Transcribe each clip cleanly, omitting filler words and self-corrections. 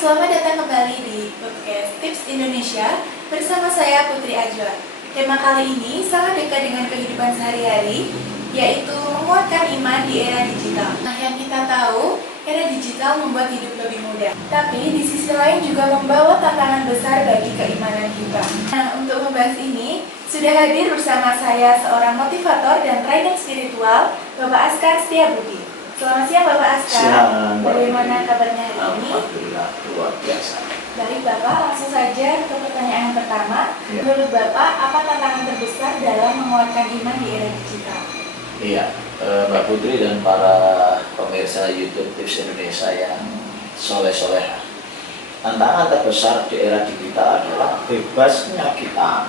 selamat datang kembali di podcast Tips Indonesia bersama saya Putri Ajwa. Tema kali ini sangat dekat dengan kehidupan sehari-hari, yaitu menguatkan iman di era digital. Nah, yang kita tahu, era digital membuat hidup lebih mudah, tapi di sisi lain juga membawa tantangan besar bagi keimanan kita. Nah, untuk membahas ini, sudah hadir bersama saya seorang motivator dan trainer spiritual, Bapak Askar Setiabudi. Selamat siang Bapak Askar. Siang. Bagaimana kabarnya hari ini? Alhamdulillah, luar biasa. Baik Bapak, langsung saja ke pertanyaan yang pertama. Ya. Menurut Bapak, apa tantangan terbesar dalam menguatkan iman di era digital? Iya, Mbak Putri dan para pemirsa YouTube Tips Indonesia yang soleh-soleha. Tantangan terbesar di era digital adalah bebasnya kita,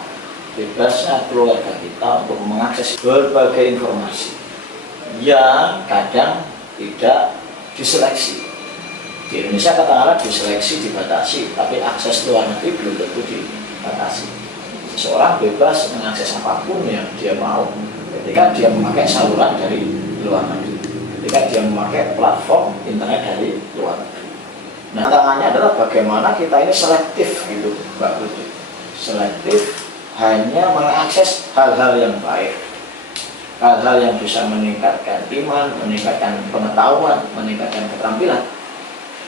bebasnya keluarga kita untuk mengakses berbagai informasi yang kadang tidak diseleksi. Di Indonesia katakanlah diseleksi, dibatasi, tapi akses luar negeri belum tentu dibatasi. Seseorang bebas mengakses apapun yang dia mau ketika dia memakai saluran dari luar negeri, ketika dia memakai platform internet dari luar negeri. Nah, tantangannya adalah bagaimana kita ini selektif gitu, Mbak Putri. Selektif hanya mengakses hal-hal yang baik, hal-hal yang bisa meningkatkan iman, meningkatkan pengetahuan, meningkatkan keterampilan.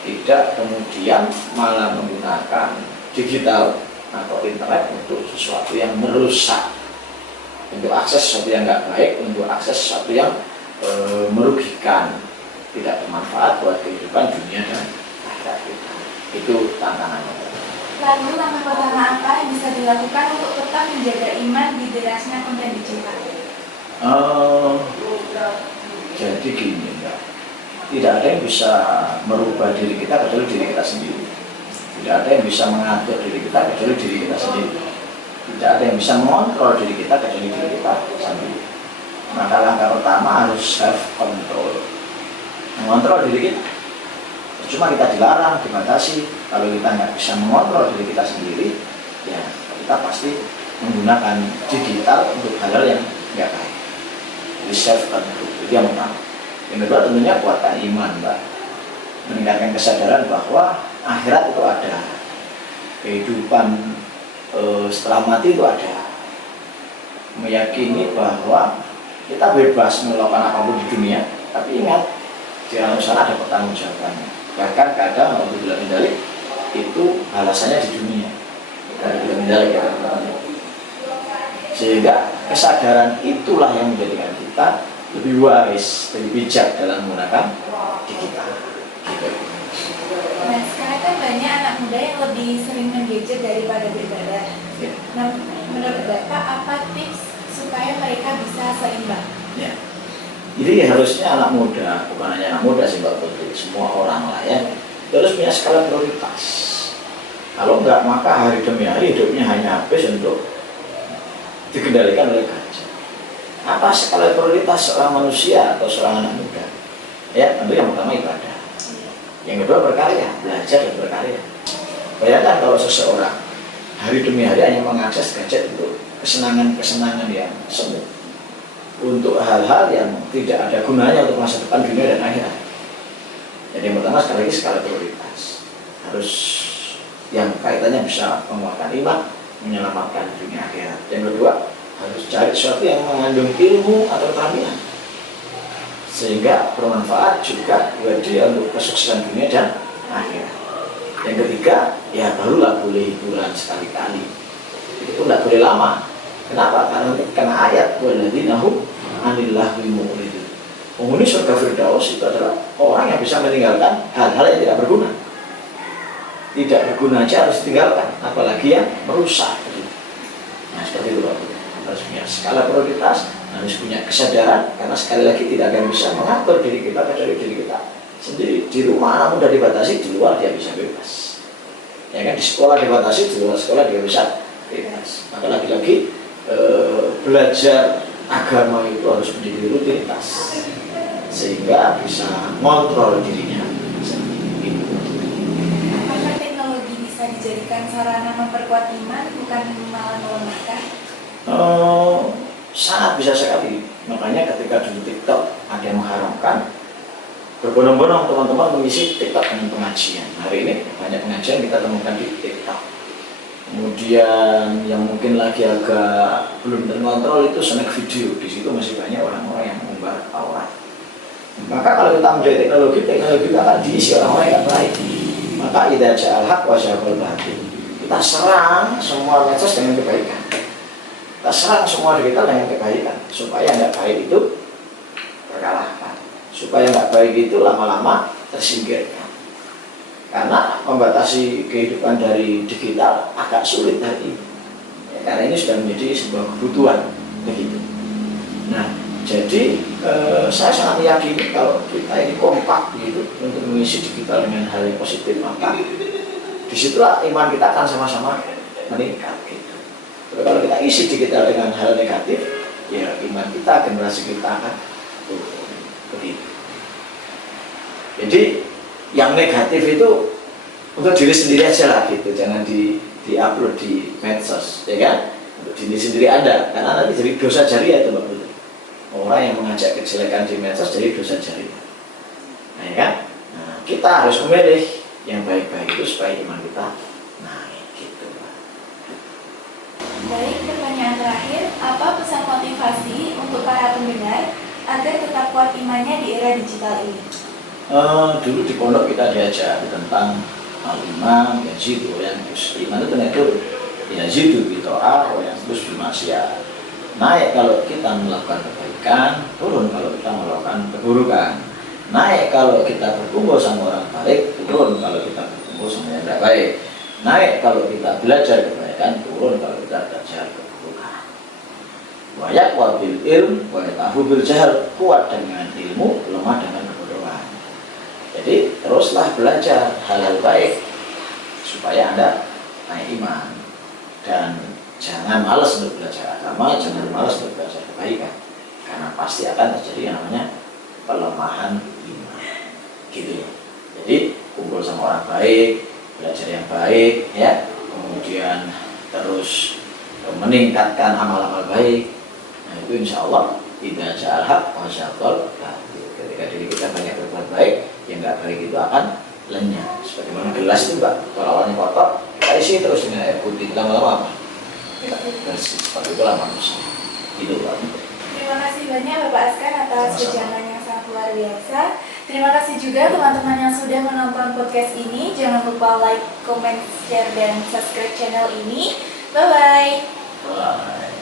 Tidak kemudian malah menggunakan digital atau internet untuk sesuatu yang merusak, untuk akses sesuatu yang nggak baik, untuk akses sesuatu yang merugikan, tidak bermanfaat buat kehidupan dunia dan akhirat kita. Itu tantangannya. Lalu langkah pertama apa yang bisa dilakukan untuk tetap menjaga iman di derasnya konten digital? Jadi gini, Mbak. Tidak ada yang bisa merubah diri kita kecuali diri kita sendiri. Tidak ada yang bisa mengatur diri kita kecuali diri kita sendiri. Tidak ada yang bisa mengontrol diri kita kecuali diri kita sendiri. Maka langkah pertama harus self control, mengontrol diri kita. Cuma kita dilarang, dibatasi. Kalau kita nggak bisa mengontrol diri kita sendiri, ya kita pasti menggunakan digital untuk hal-hal yang nggak baik. Jadi self control itu yang pertama. Yang kedua tentunya kuatkan iman, Mbak. Meningkatkan kesadaran bahwa akhirat itu ada, kehidupan setelah mati itu ada. Meyakini bahwa kita bebas melakukan apapun di dunia, tapi ingat di alam sana ada pertanggungjawabannya. Bahkan kadang waktu bilang mendalik itu balasannya di dunia. Mendalik ya. Sehingga kesadaran itulah yang menjadikan kita lebih wise, lebih bijak dalam menggunakan digital. Gitu. Nah, sekarang kan banyak anak muda yang lebih sering menggadget daripada beribadah. Ya. Nah, menurut Bapak, apa tips supaya mereka bisa seimbang? Ya. Jadi harusnya anak muda, bukan hanya anak muda sih Mbak Putri, semua orang lah ya, harus punya skala prioritas. Kalau enggak, maka hari demi hari hidupnya hanya habis untuk dikendalikan oleh gadget. Apa skala prioritas seorang manusia atau seorang anak muda? Ya, tentu yang pertama ibadah. Yang kedua berkarya, belajar dan berkarya. Bayangkan kalau seseorang hari demi hari hanya mengakses gadget untuk kesenangan-kesenangan yang semu, untuk hal-hal yang tidak ada gunanya untuk masa depan dunia dan akhirat. Jadi yang pertama sekali lagi skala prioritas. Harus yang kaitannya bisa menguatkan iman, menyelamatkan dunia akhirat. Yang kedua, harus cari sesuatu yang mengandung ilmu atau keterampilan sehingga bermanfaat juga buat dia untuk kesuksesan dunia dan akhirat. Yang ketiga, ya barulah boleh hiburan sekali-kali. Itu tidak boleh lama. Kenapa? Karena ayat walladzinahu anillahwi mu'ridun. Penghuni surga Firdaus itu adalah orang yang bisa meninggalkan hal-hal yang tidak berguna. Tidak berguna aja harus ditinggalkan, apalagi yang merusak. Nah, seperti itu Pak. Harus punya skala prioritas, harus punya kesadaran, karena sekali lagi tidak akan bisa mengatur diri kita kecuali diri kita sendiri. Di rumah anak muda dibatasi, di luar dia bisa bebas. Ya kan, di sekolah dibatasi, di luar sekolah dia bisa bebas. Maka lagi-lagi belajar agama itu harus menjadi rutinitas sehingga bisa mengontrol dirinya sendiri. Apakah teknologi bisa dijadikan sarana memperkuat iman, bukan malah melemahkan? Sangat bisa sekali. Makanya ketika di TikTok ada yang mengharamkan berbondong-bondong teman-teman mengisi TikTok dengan pengajian. Hari ini banyak pengajian kita temukan di TikTok. Kemudian yang mungkin lagi agak belum terkontrol itu snack video. Di situ masih banyak orang-orang yang mengumbar aurat. Maka kalau kita menjadi teknologi kita akan diisi orang-orang yang baik. Maka idza ja'al haq wa syaqal batil. Kita serang semua medsos dengan kebaikan. Kita serang semua digital dengan kebaikan supaya nggak baik itu terkalahkan. Supaya nggak baik itu lama-lama tersingkirkan. Karena membatasi kehidupan dari digital agak sulit hari ini. Ya, karena ini sudah menjadi sebuah kebutuhan begitu. Nah, jadi saya sangat meyakini kalau kita ini kompak gitu untuk mengisi digital dengan hal yang positif, maka disitulah iman kita akan sama-sama meningkat gitu. Tapi kalau kita isi digital dengan hal negatif, ya iman kita, generasi kita akan turun begitu. Jadi yang negatif itu untuk diri sendiri aja lah gitu, jangan di-upload di medsos, ya kan? Untuk diri sendiri ada, karena nanti jadi dosa jariah itu Mbak Putri. Orang yang mengajak kejelekan di medsos jadi dosa jariah. Nah, ya kan? Nah, kita harus memilih yang baik-baik itu supaya iman kita naik gitu. Baik, pertanyaan terakhir, apa pesan motivasi untuk para pendengar agar tetap kuat imannya di era digital ini? Dulu di pondok kita diajar tentang al-iman, yazidu, yang iman itu itu yazidu bito'ah, yang terus bermaksiat. Naik kalau kita melakukan kebaikan, turun kalau kita melakukan keburukan. Naik kalau kita berkumpul sama orang baik, turun kalau kita berkumpul sama yang tidak baik. Naik kalau kita belajar kebaikan, turun kalau kita belajar keburukan. Wayak wabil ilm, wayatahu bil jahal, kuat dengan ilmu, lemah dengan kebodohan. Jadi teruslah belajar hal-hal baik supaya Anda naik iman, dan jangan malas untuk belajar agama, jangan malas untuk belajar kebaikan, karena pasti akan terjadi yang namanya pelemahan iman gitu. Jadi kumpul sama orang baik, belajar yang baik ya, kemudian terus meningkatkan amal-amal baik. Nah itu insya Allah idza ja'al haq wa syaqal batil. Ketika diri kita banyak berbuat baik, yang nggak baik itu akan lenyap. Sebagaimana gelas itu Mbak, kalau awalnya kotor, kita isi terus dengan air putih, lama-lama apa? Bersih. Seperti itulah manusia. Itu Mbak. Terima kasih banyak Bapak Askan atas wejangan yang sangat luar biasa. Terima kasih juga teman-teman yang sudah menonton podcast ini. Jangan lupa like, comment, share, dan subscribe channel ini. Bye-bye. Bye.